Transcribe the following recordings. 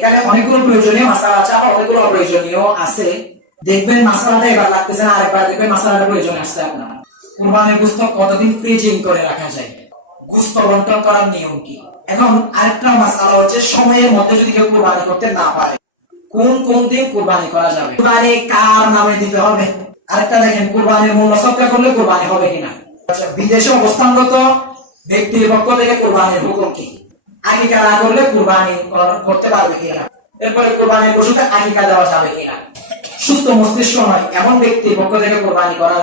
এখানে অনেকগুলো প্রয়োজনীয় মাসালা আছে, আবার অনেকগুলো অপ্রয়োজনীয় আছে। দেখবেন মাসালাটা এবার লাগতেছে না, আরেকবার দেখবেন মাসালাটা প্রয়োজন আসছে আপনার। কুরবানির গোশত কতদিন ফ্রিজিং করে রাখা যায়, গোশত বন্টন করার নিয়ম কি। এখন আরেকটা মাসালা হচ্ছে সময়ের মধ্যে যদি কেউ কুরবানি করতে না পারে, কোন কোন দিন কুরবানি করা যাবে, কুরবানি কার নামে দিতে হবে। আরেকটা দেখেন, কুরবানির মূল্য সদকা করলে কুরবানি হবে কিনা। আচ্ছা, বিদেশে অবস্থানরত ব্যক্তির পক্ষ থেকে কুরবানির হুকুম কি, আকিকা না করলে কুরবানি করতে পারবে কিনা। এরপরে কুরবানির পশুতে আকিকা দেওয়া যাবে কিনা। সুস্থ মস্তিষ্ক নয় এমন ব্যক্তির পক্ষ থেকে কুরবানি করা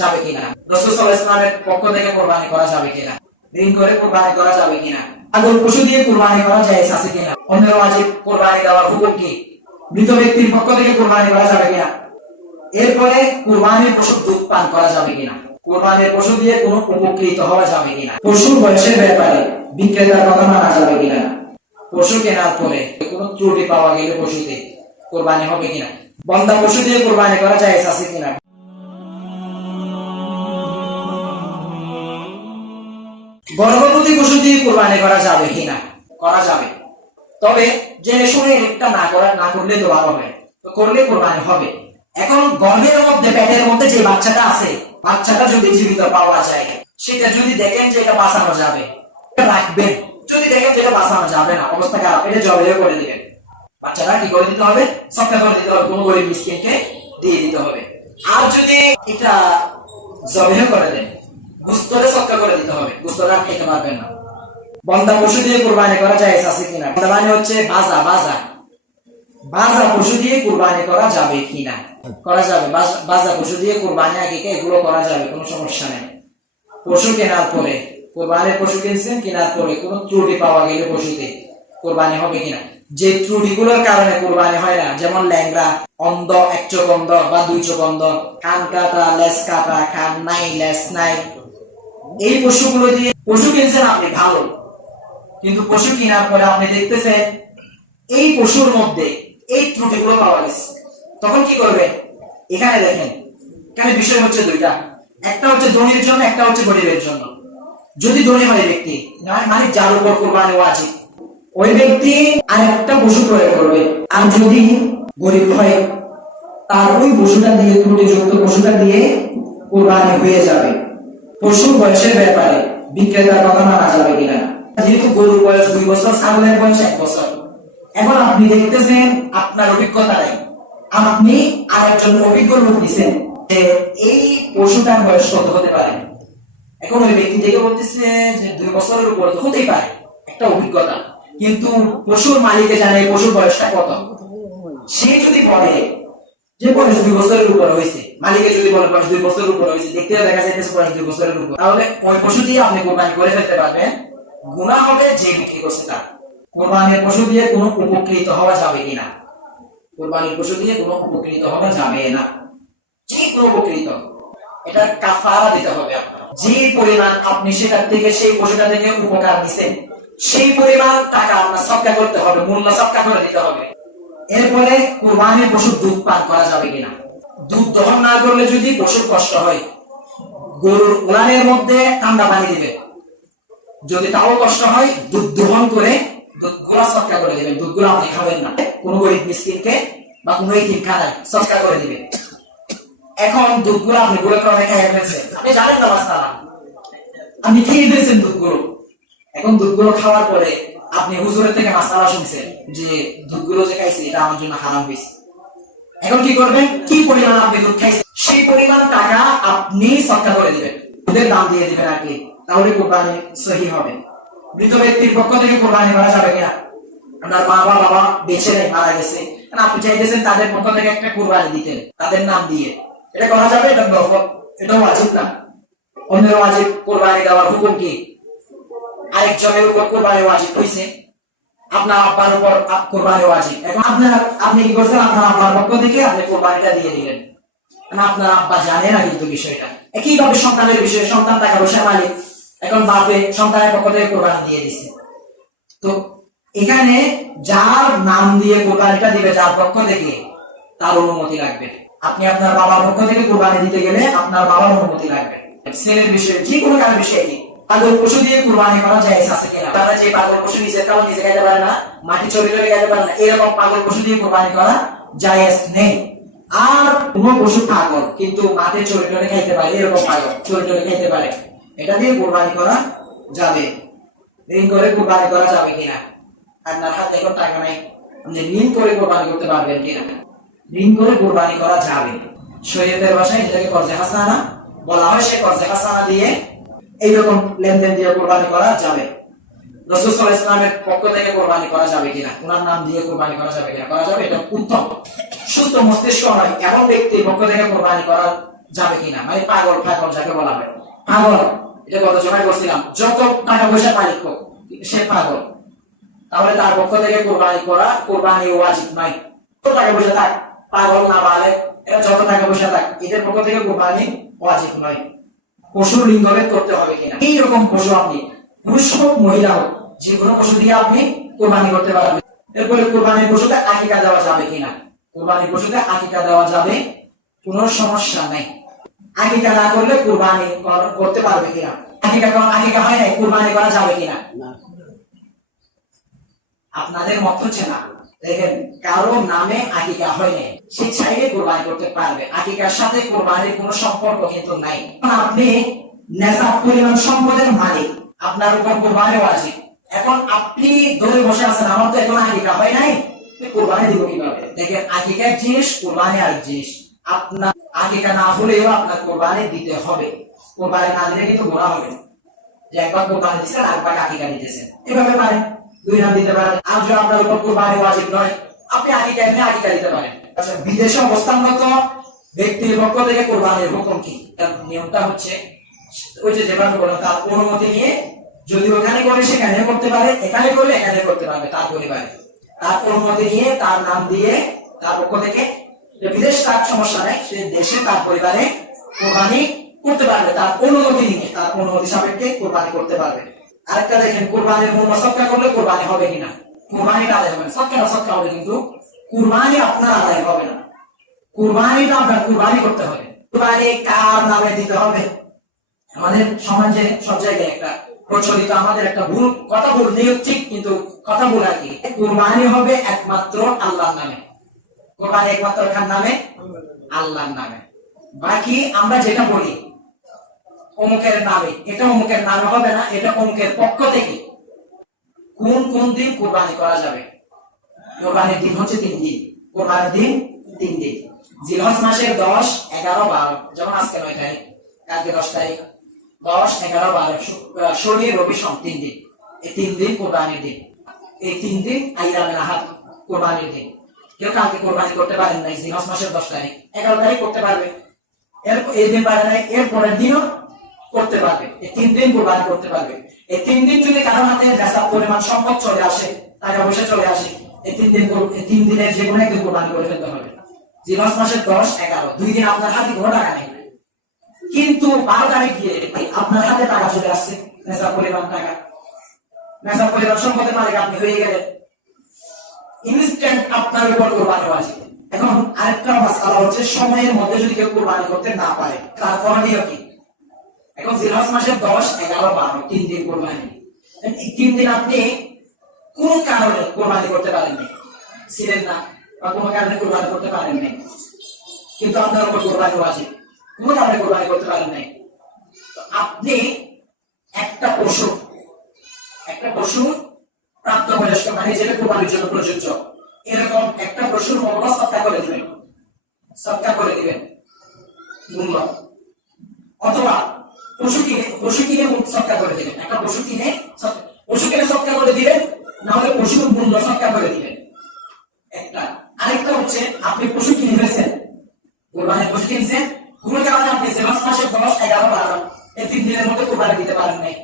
যাবে কিনা। রাসূল সাল্লাল্লাহু আলাইহি ওয়াসাল্লামের পক্ষ থেকে কুরবানি করা যাবে কিনা। ঋণ করে কুরবানি করা যাবে কিনা। পাগল পশু দিয়ে কুরবানি করা জায়েজ আছে কিনা। অন্যের ওয়াজিব কুরবানি দেওয়ার হুকুম কি। মৃত ব্যক্তির পক্ষ থেকে কুরবানি করা যাবে কিনা। এরপরে কুরবানির পশু দুধ পান করা যাবে কিনা। কুরবানির পশু দিয়ে কোনো উপকৃত হওয়া যাবে কিনা। পশুর বয়সের ব্যাপারে বিক্রেতার কথা মানা যাবে কিনা। পশু কেনার পরে কোনো ত্রুটি পাওয়া গেলে পশুতে কুরবানি হবে কিনা। বন্ধা পশু দিয়ে কুরবানি করা জায়েজ আছে কিনা। গর্ভবতী পশু দিয়ে কুরবানি করা যাবে কিনা। করা যাবে, তবে জেনে শুনে একটা না করলে তো ভালো হয়, তো করলে কুরবানি হবে। এখন গর্ভের মধ্যে পেটের মধ্যে যে বাচ্চাটা আছে, বাচ্চাটা যদি জীবিত পাওয়া যায়, সেটা যদি দেখেন যে এটা বাঁচানো যাবে রাখবেন, যদি দেখেন যে এটা বাঁচানো যাবে না, অবস্থা খারাপ, এটা জবাই করে দিবেন। বাচ্চাটা কি করে দিতে হবে, সদকা করে দিতে হবে, কোনো গরিব মিসকিনকে দিয়ে দিতে হবে। আর যদি এটা জবাই করে দেন, গোশতরে সদকা করে দিতে হবে, গোশতটা খেতে পারবেন না। বন্ধা পশু দিয়ে কুরবানি করা জায়েজ আছে কিনা। বন্ধা মানে হচ্ছে বাজা পশু দিয়ে কুরবানি করা যাবে কিনা। করা যাবে, বাজা পশু দিয়ে কুরবানি আকিকা এগুলো করা যাবে, কোনো সমস্যা নেই। পশু কেনার পরে, কুরবানির পশু কিনছেন, কেনার পরে কোনো ত্রুটি পাওয়া গেলে পশুতে কুরবানি হবে কিনা। যে ত্রুটিগুলোর কারণে কুরবানি হয় না, যেমন ল্যাংড়া, অন্ধ, এক চোখ অন্ধ বা দুই চোখ অন্ধ, কান কাটা, লেজ কাটা, কান নাই, লেজ নাই, এই পশুগুলো দিয়ে পশু কিনছেন আপনি ভালো, কিন্তু পশু কেনার পরে আপনি দেখতেছেন এই পশুর মধ্যে এই ত্রুটিগুলো পাওয়া গেছে, তখন কি করবেন। এখানে দেখেন, এখানে বিষয় হচ্ছে দুইটা, একটা হচ্ছে ধনীর জন্য, একটা হচ্ছে গরিবের জন্য। যদি ধনী হয় ব্যক্তি, মানে যার উপর কুরবানি ওয়াজিব, ওই ব্যক্তি আর একটা পশু ক্রয় করবে। আর যদি গরিব হয়, তার ওই পশুটা দিয়ে, ত্রুটিযুক্ত পশুটা দিয়ে কুরবানি হয়ে যাবে। পশুর বয়সের ব্যাপারে বিক্রেতার কথা মানা যাবে কিনা। যেহেতু গরুর বয়স 2 বছর, ছাগলের বয়স 1 বছর, এখন আপনি দেখতেছেন আপনার অভিজ্ঞতা নেই, আপনি আর একজন অভিজ্ঞ লোক নিছেন যে এই পশুটার বয়স কত হতে পারে। এখন ওই ব্যক্তি থেকে বলতেছে যে 2 বছরের উপর তো হতেই পারে, একটা অভিজ্ঞতা, কিন্তু পশুর মালিকে জানে পশুর বয়সটা কত। সে যদি বলে যে বয়স 2 বছরের উপর হয়েছে, মালিকে যদি বলে বয়স 2 বছরের উপর হয়েছে, দেখতে দেখা যাইতেছে বয়স 2 বছরের উপর, তাহলে ওই পশু দিয়ে আপনি কুরবানি করে ফেলতে পারবেন। গুনাহ হবে যে বিক্রি করছে তার। কুরবানির পশু দিয়ে কোনো উপকৃত হওয়া যাবে কিনা। কুরবানির পশু দিয়ে কোনো উপকৃত হওয়া যাবে না। যে কোনো উপকৃত, এটা কাফারা দিতে হবে আপনার। যে পরিমাণ আপনি সেটার থেকে, সেই পশুটা থেকে উপকার নিছেন, সেই পরিমাণ টাকা আপনার সদকা করতে হবে, মূল্য সদকা করে দিতে হবে। এরপরে কুরবানির পশুর দুধ পান করা যাবে কিনা। দুধ দহন না করলে যদি পশুর কষ্ট হয়, গরুর উলানের মধ্যে ঠান্ডা পানি দিবে, যদি তাও কষ্ট হয় দুধ দহন করে দুধগুলা সদকা করে দিবেন। দুধগুলো আপনি খাবেন না, কোনো গরিব মিসকিনকে বা কোনো এতিম খানায় সদকা করে দিবেন। এখন দুধগুলো আপনি গুলো করে খেয়ে ফেলছেন, আপনি জানেন না মাসালা, আপনি খেয়ে ফেলছেন দুধগুলো। এখন দুধগুলো খাওয়ার পরে আপনি হুজুরের থেকে মাসালা শুনছেন যে দুধগুলো যে খাইছে এটা আমার জন্য হারাম হয়েছে। এখন কি করবেন, কি পরিমাণ আপনি দুধ খাইছেন সেই পরিমাণ টাকা আপনি সদকা করে দিবেন, দুধের দাম দিয়ে দিবেন আর কি, তাহলে কুরবানি সহি হবে। মৃত ব্যক্তির পক্ষ থেকে কুরবানি করা যাবে কিনা। আপনার মা বা বাবা বেঁচে নেই, মারা গেছে, আপনি চাইতেছেন তাদের পক্ষ থেকে একটা কুরবানি দিতেন তাদের নাম দিয়ে, এটা করা যাবে। এটা নফল, এটা ওয়াজিব না। অন্যের ওয়াজিব কুরবানি দেওয়ার হুকুম কি। আরেকজনের উপর কুরবানি ওয়াজিব হয়েছে, আপনার আব্বার উপর কুরবানি ওয়াজিব। এখন আপনি কি করছেন, আপনার আব্বার পক্ষ থেকে আপনি কুরবানিটা দিয়ে দিলেন, আপনার আব্বা জানে না কিন্তু বিষয়টা। একইভাবে সন্তানের বিষয়ে, সন্তান টাকা পয়সা মালিক, এখন বাপে সন্তানের পক্ষ থেকে কোরবানি দিয়ে দিচ্ছে। তো এখানে যার নাম দিয়ে কোরবানিটা দিবে, যার পক্ষ থেকে, তার অনুমতি লাগবে। আপনি আপনার বাবার পক্ষ থেকে কোরবানি দিতে গেলে আপনার বাবার অনুমতি লাগবে। ছেলের বিষয়ে, যে কোনো কারোর বিষয়ে কি, পাগল পশু দিয়ে কুরবানি করা জায়েজ আছে কিনা? তারা যে পাগল পশু নিজের খাবার নিজে খাইতে পারে না, মাটি চড়ে চড়ে খাইতে পারে না, এরকম পাগল পশু দিয়ে কুরবানি করা জায়েজ নেই। আর কোন পশু পাগল কিন্তু মাঠে চড়ে চড়ে খাইতে পারে, এরকম পাগল চড়ে চড়ে খাইতে পারে, এটা দিয়ে কুরবানি করা যাবে। ঋণ করে কুরবানি করা যাবে কিনা? আপনার হাতে এখন টাকা নাই, আপনি ঋণ করে কুরবানি করতে পারবেন কিনা? ঋণ করে কুরবানি করা যাবে। শরীয়তের ভাষায় এটাকে কর্জে হাসানা বলা হয়। সেই কর্জে হাসানা দিয়ে এইরকম লেনদেন দিয়ে কুরবানি করা যাবে। রাসূল সাল্লাল্লাহু আলাইহি ওয়াসাল্লামের পক্ষ থেকে কুরবানি করা যাবে কিনা? ওনার নাম দিয়ে কুরবানি করা যাবে কিনা? করা যাবে, এটা উত্তম। সুস্থ মস্তিষ্ক নয় এমন ব্যক্তির পক্ষ থেকে কুরবানি করা যাবে কিনা? মানে পাগল যাকে বলা হয় পাগল, এটা গত জমায় বলছিলাম, যত টাকা পয়সা মালিক হোক সে পাগল, তাহলে তার পক্ষ থেকে কুরবানি করা কুরবানি ওয়াজিব নয়। কত টাকা পয়সা থাক, পাগল না বালে, এটা যত টাকা পয়সা থাক, এদের পক্ষ থেকে কুরবানি ওয়াজিব নয়। পশুর লিঙ্গভেদ করতে হবে কিনা? এইরকম পশু আপনি পুরুষ হোক মহিলা হোক যে কোনো পশু দিয়ে আপনি কুরবানি করতে পারবেন। এরপরে কুরবানির পশুতে আকিকা দেওয়া যাবে কিনা? কুরবানির পশুতে আকিকা দেওয়া যাবে, কোনো সমস্যা নাই। আকিকা না করলে কুরবানি করতে পারবে কিনা? আকিকা হয় নাই, কুরবানি করা যাবে কিনা? আপনাদের মত হচ্ছে না। দেখেন, কারো নামে আকিকা হয় নাই, সে চাইলে কুরবানি করতে পারবে। আকিকার সাথে কুরবানির কোনো সম্পর্ক কিন্তু নাই। আপনি নেশাব পরিমাণ সম্পদের মালিক, আপনার উপর কুরবানি ওয়াজিব। এখন আপনি ধরে বসে আছেন, আমার তো এখন আকিকা হয় নাই, কুরবানি দিব কিভাবে? দেখেন, আকিকার জিনিস, কুরবানি আরেক জিনিস। আপনার আকিকা না হলেও আপনার কুরবানি দিতে হবে। কুরবানি না দিলে কিন্তু গুনাহ হবে। যে একবার কুরবানি দিচ্ছেন আরেকবার আকিকা দিতেছেন, এভাবে পারেন, 2 নাম দিতে পারেন। আর যদি আপনার উপর কুরবানি ওয়াজিব নয়, আপনি আকিকা এমনি আকিকা দিতে পারেন। আচ্ছা, বিদেশে অবস্থানরত ব্যক্তির পক্ষ থেকে কুরবানির হুকুম কি? নিয়মটা হচ্ছে ওই যে যেভাবে বললাম, তার অনুমতি নিয়ে, যদি ওখানে করে সেখানে করতে পারে, এখানে করলে এখানে করতে পারবে, তার পরিবারে তার অনুমতি নিয়ে, তার নাম দিয়ে, তার পক্ষ থেকে। বিদেশ তার সমস্যা নাই, সে দেশে তার পরিবারে কুরবানি করতে পারবে, তার অনুমতি নিয়ে, তার অনুমতি সাপেক্ষে কুরবানি করতে পারবে। আরেকটা দেখেন, কুরবানির মূল্য সদকা করলে কুরবানি হবে কিনা? কুরবানিটা আদায় হবে না, সদকা হবে, কিন্তু কুরবানি আপনার আদায় হবে না। কুরবানিটা আপনার কুরবানি করতে হবে। কুরবানি কার নামে দিতে হবে? আমাদের সমাজে সব জায়গায় একটা প্রচলিত, আমাদের একটা ভুল কথা, ভুল নিয়ম ঠিক, কিন্তু কথা ভুল আর কি। কুরবানি হবে একমাত্র আল্লাহর নামে। কুরবানি একমাত্র কার নামে? আল্লাহর নামে। বাকি আমরা যেটা বলি অমুকের নামে, এটা অমুকের নামে হবে না, এটা অমুকের পক্ষ থেকে। কোন কোন দিন কুরবানি করা যাবে? কুরবানির দিন হচ্ছে 3 দিন। কুরবানির দিন 3 দিন। জিলহজ মাসের 10, 11, 12, যেমন আজকে 9 তারিখ, কালকে 10 তারিখ, 10, 11, 12, শনি, রবি, সোম, 3 দিন। এই 3 দিন কুরবানির দিন। এই 3 দিন আইয়ামে নাহার, কুরবানির দিন। কেউ কালকে কুরবানি করতে পারেন নাই, জিলহজ মাসের 10 তারিখ, 11 তারিখ করতে পারবে, এই দিন পারে নাই, এর পরের দিনও করতে পারবে। এই 3 দিন কুরবানি করতে পারবে। এই 3 দিন যদি কারো হাতে নেশাব পরিমাণ সম্পদ চলে আসে, টাকা পয়সা চলে আসে, এই 3 দিনের যে কোনো একদিন কুরবানি করে ফেলতে হবে। জিলহজ মাসের 10, 11, 2 দিন আপনার হাতে কোনো টাকা নেই, কিন্তু 12 তারিখ গিয়ে আপনার হাতে টাকা চলে আসছে, নেশাব পরিমাণ টাকা, নেশাব পরিমাণ সম্পদের মালিক আপনি হয়ে গেলেন, ইনস্ট্যান্ট আপনার উপর কুরবানি ওয়াজিব। এখন আরেকটা মাসআলা হচ্ছে, সময়ের মধ্যে যদি কেউ কুরবানি করতে না পারে, তার করণীয় কি? এখন জিলহজ মাসের 10, 11, 12, 3 দিন কুরবানি। এই 3 দিন আপনি কোন কারণে কুরবানি করতে পারেননি, ছিলেন না, বা কোনো কারণে কুরবানি করতে পারেননি, কিন্তু আপনার উপর কুরবানি ওয়াজিব, কোনো কারণে কুরবানি করতে পারেন নাই, আপনি একটা পশু প্রাপ্তবয়স্ক, মানে যেটা কুরবানির জন্য প্রযোজ্য, এরকম একটা পশুর মূল্য সদকা করে দিবেন মূল্য, অথবা পশু কিনে সদকা করে দিবেন। একটা পশু কিনে সদকা করে দিবেন, না হলে পশুর মূল্য সদকা করে দিবেন একটা। আরেকটা হচ্ছে, আপনি পশু কিনে ফেলছেন, কুরবানির পশু কিনছেন, কোন কারণে আপনি জিলহজ মাসের 10, 11, 12 এই 3 দিনের মধ্যে কুরবানি দিতে পারেন নাই,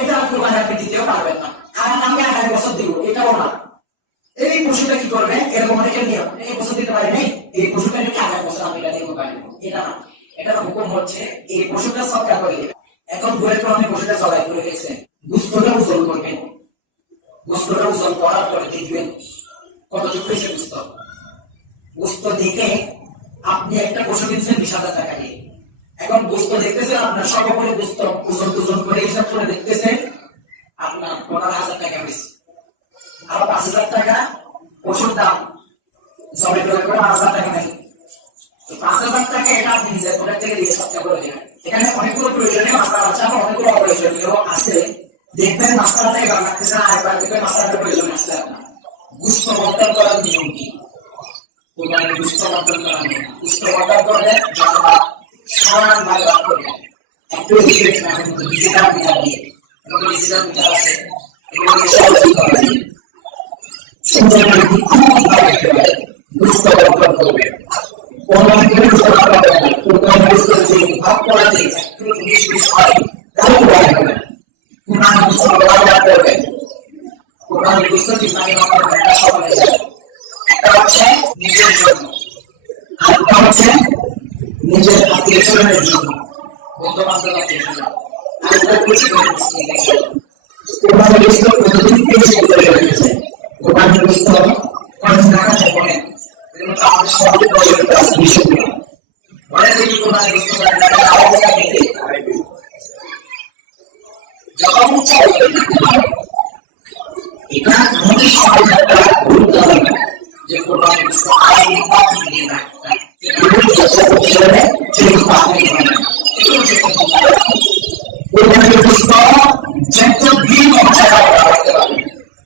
এটা কুরবানি আপনি দিতেও পারবেন না। আর আমি আগামী বছর দিব, এটাও না। এই পশুটা কি করবেন? এরকম অনেকের নিয়ম, এই বছর দিতে পারি নাই, এই পশুটা নিয়ে আগামী বছর আমি এটা দিয়ে কুরবানি দেব, এটা না। এটার হুকুম হচ্ছে, এই পশুটা সদকা করে দিবেন। এখন দূরের আপনি পশুটা জবাই করে গেছেন, গোশতটা উজল করবেন, গোশতটা উজল করার পরে দেখবেন কতটুকু হয়েছে গোশত দেখে আপনি একটা পশু কিনছেন 20,000 টাকা দিয়ে, এখন বুঝতে দেখতেছেন আপনার সর্বোপরি বুঝতে ওজন ওজন করে হিসাব করে দেখতেছেন আপনার 15,000 টাকা হয়েছে, আর 5,000 টাকা ওষুধ দাম জমে করে 5,000 টাকা নেই। 5,000 টাকা এটা আপনি নিজের পকেট থেকে দিয়ে সবটা করে দেবেন। এখানে অনেকগুলো প্রয়োজনীয় মাসলা আছে, অনেকগুলো অপ্রয়োজনীয় আছে। দেখবেন মাসলাটা এবার লাগতেছে না, আরেকবার দেখবেন মাসলাটা প্রয়োজন আসছে আপনার। গুস্ত বন্টন করার নিয়ম কি? কোরবানির গুস্ত বন্টন করার নিয়ম, গুস্ত বন্টন করলে যতটা সমান ভাগে ভাগ করবেন, একটু হিসেবে না কিন্তু ডিজিটাল মিটার দিয়ে, এগুলো ডিজিটাল মিটার আছে, এগুলোকে সহজেই করা যায়। সুন্দর করে খুব ভাবে গুস্ত বন্টন করবেন। কোরবানির গুস্ত বন্টন করবেন, কোরবানির গুস্ত যে ভাগ করা যায় একটু 20-20 হয়, তাহলে কোরবানি করবেন। কোরবানির গুস্ত বন্টন করবেন, কোরবানির গুস্ত কি পানি বন্টন করবেন, এটা সবাই জানে। একটা হচ্ছে নিজের জন্য, আরেকটা হচ্ছে নিজের আত্মীয় স্বজনের জন্য, বন্ধু বান্ধব আত্মীয় স্বজন, আরেকটা হচ্ছে মিসকিনের জন্য। কোরবানির গোশত প্রতিদিন পেয়েছে করে রেখেছে। কোরবানির গোশত কত টাকা চাই বলেন? এগুলো তো আমাদের সবাই প্রয়োজন আছে বিষয়গুলো। বলেন দেখি কোরবানির গোশত কত টাকা আলাদা টাকা দিতে যখন ইচ্ছা করবে